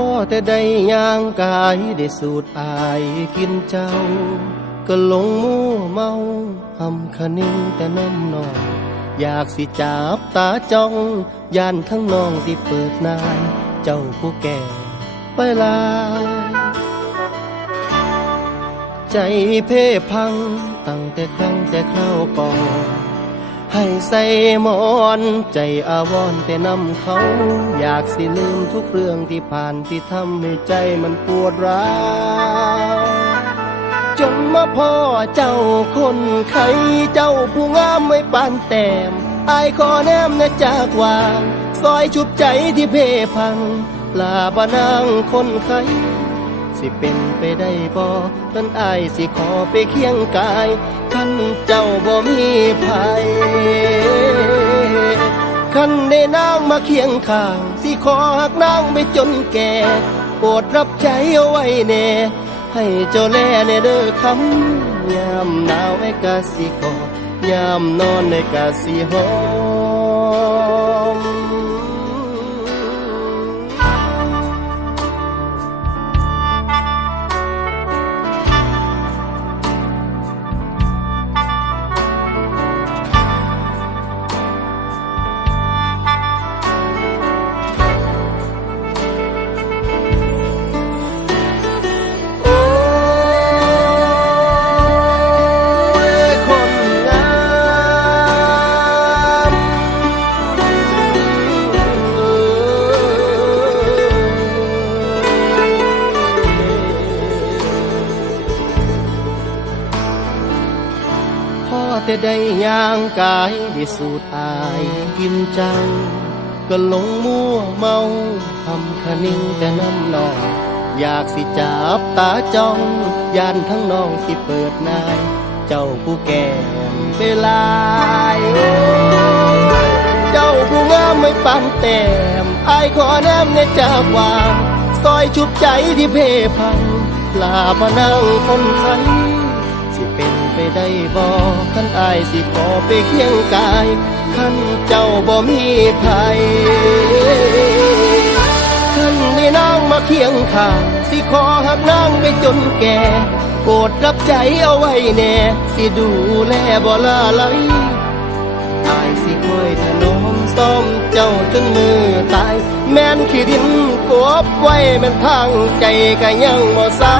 พ่อแต่ได้ย่างกายได้สูดอายกินเจ้า ก็หลงมั่วเมาหำคะนิ่งแต่น้ำนองอยากสิจับตาจ้องยานทั้งน้องสิเปิดนายเจ้าผู้แก่ไปลา ใจเพ่พังตั้งแต่ครั้งแต่คราวก่อน ให้ใส่หมอนใจอาวรณ์แต่นำเขา อยากสิลืมทุกเรื่องที่ผ่านที่ทำให้ใจมันปวดร้าวจนมาพ่อเจ้าคนไข้เจ้าผู้งามไม่ปานแต้มอายขอแนมนะจากวางซอยชุบใจที่เพ่พังลาบานางคนไข้ สิเป็นไปได้บ่ท่านอายสิขอไปเคียงกายท่านเจ้าบ่มีภัยคันได้นางมาเคียงข้าง สิขอหักนางไปจนแก่ โปรดรับใจเอาไว้แน่ ให้เจ้าแลในเด้อคำยามหนาวไอ้กาสิกอดยามนอนในกาสิหอ พ่อแต่ได้ย่างกายได้สูดอายกินเจ้าก็หลงมั่วเมาทำคนิ่งแต่น้ำนอง อยากสิจับตาจ้องยานทั้งน้องสิเปิดนาย เจ้าผู้แก่มเวลายเจ้าผู้งามไม่ปันแต้มอายขอแนมในจากวางซอยชุบใจที่เพพังลามานั่งคนไข้สิเป็นไปได้บ่ายสิขอไปเคียงกายขันเจ้าบ่มีภัยท่านได้นางมาเคียงข้างสิขอหักนางไปจนแก่โปรดรับใจเอาไว้แน่ สิดูแลบ่ลาไหลอายสิคอยถนอมซ้อมเจ้าจนมือตาย แม่นขี้ดินกบไว้แม่นพังใจก็ยังบ่เศร้า